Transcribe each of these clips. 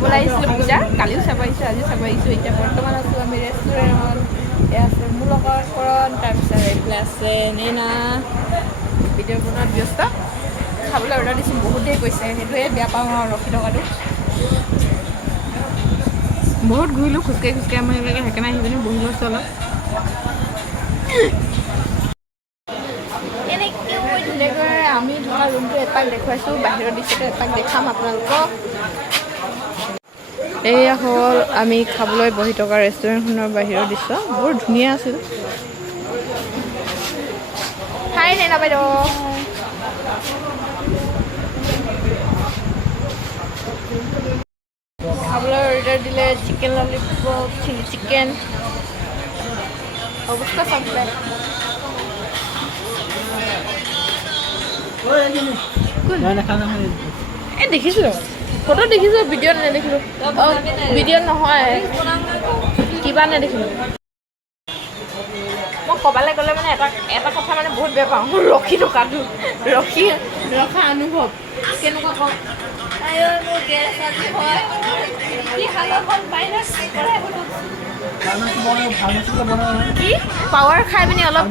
চাবলৈ আহিছিলোঁ পূজা কালিও চাব আহিছোঁ আজিও চাব আহিছোঁ এতিয়া বৰ্তমান আছোঁ আমি ৰেষ্টুৰেণ্টত এয়া আছে মোৰ লগৰ কৰণ তাৰপিছত এইফালে আছে নেইনা ভিডিঅ' বনোৱাত ব্যস্ত খাবলৈ অৰ্ডাৰ দিছোঁ বহুত দেৰি কৈছে সেইটোৱে বেয়া পাওঁ আৰু ৰখি থকাটো বহুত ঘূৰিলোঁ খোজকাঢ়ি আমাৰ সেইবিলাকে সেইকাৰণে আহি পিনি বহি লৈছোঁ অলপ এনেকৈ মই ধুনীয়াকৈ আমি থকা ৰুমটো এপাক দেখুৱাইছোঁ বাহিৰৰ দৃশ্যটো এপাক দেখাম আপোনালোকক এয়া হ'ল আমি খাবলৈ বহি থকা ৰেষ্টুৰেণ্টখনৰ বাহিৰৰ দৃশ্য বৰ ধুনীয়া আছিল হাই নেনা বাইদেউ খাবলৈ অৰ্ডাৰ দিলে চিকেন ললিপপ চিলি চিকেন অৱস্থা চাবলৈ এই দেখিছোঁ ফটো দেখিছোঁ ভিডিঅ'ত নেদেখিলোঁ অঁ ভিডিঅ'ত নহয় কিবা নেদেখিলোঁ মই ক'বালৈ গ'লে মানে এটা কথা মানে বহুত বেয়া পাওঁ ৰখি থকাটো ৰখা অনুভৱ কেনেকুৱা কওঁ কি পাৱাৰ খাই পিনি অলপ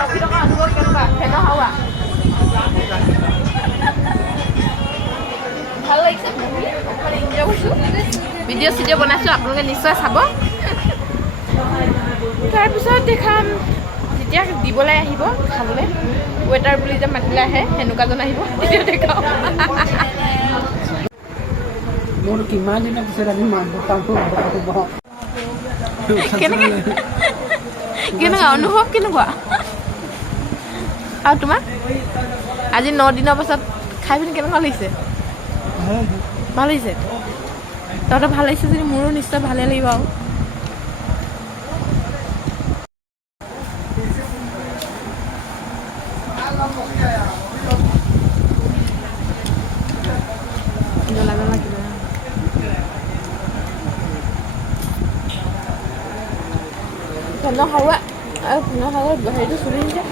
ৰখি থকা অনুভৱ কেনেকুৱা ফেনৰ হাৱা ভাল লাগিছে অকণমান এনজয় কৰিছোঁ ভিডিঅ' চিডিঅ' বনাইছোঁ আপোনালোকে নিশ্চয় চাব তাৰপিছত দেখাম যেতিয়া দিবলৈ আহিব খাবলৈ ৱেটাৰ বুলি যে মাতিলে আহে সেনেকুৱাজন আহিব তেতিয়া দেখাম মোৰ কিমান দিনৰ পিছত আমি মাংস খাম কেনেকুৱা অনুভৱ কেনেকুৱা আৰু তোমাৰ আজি 9 দিনৰ পাছত খাই পিনি কেনেকুৱা লাগিছে ভাল লাগিছে তহঁতৰ ভাল লাগিছে যদি মোৰো নিশ্চয় ভালেই লাগিব আৰু জ্বলা জ্বলা কিবা ফেনৰ হাৱা আৰু ফেনৰ হাৱা হেৰিটো চুলি যে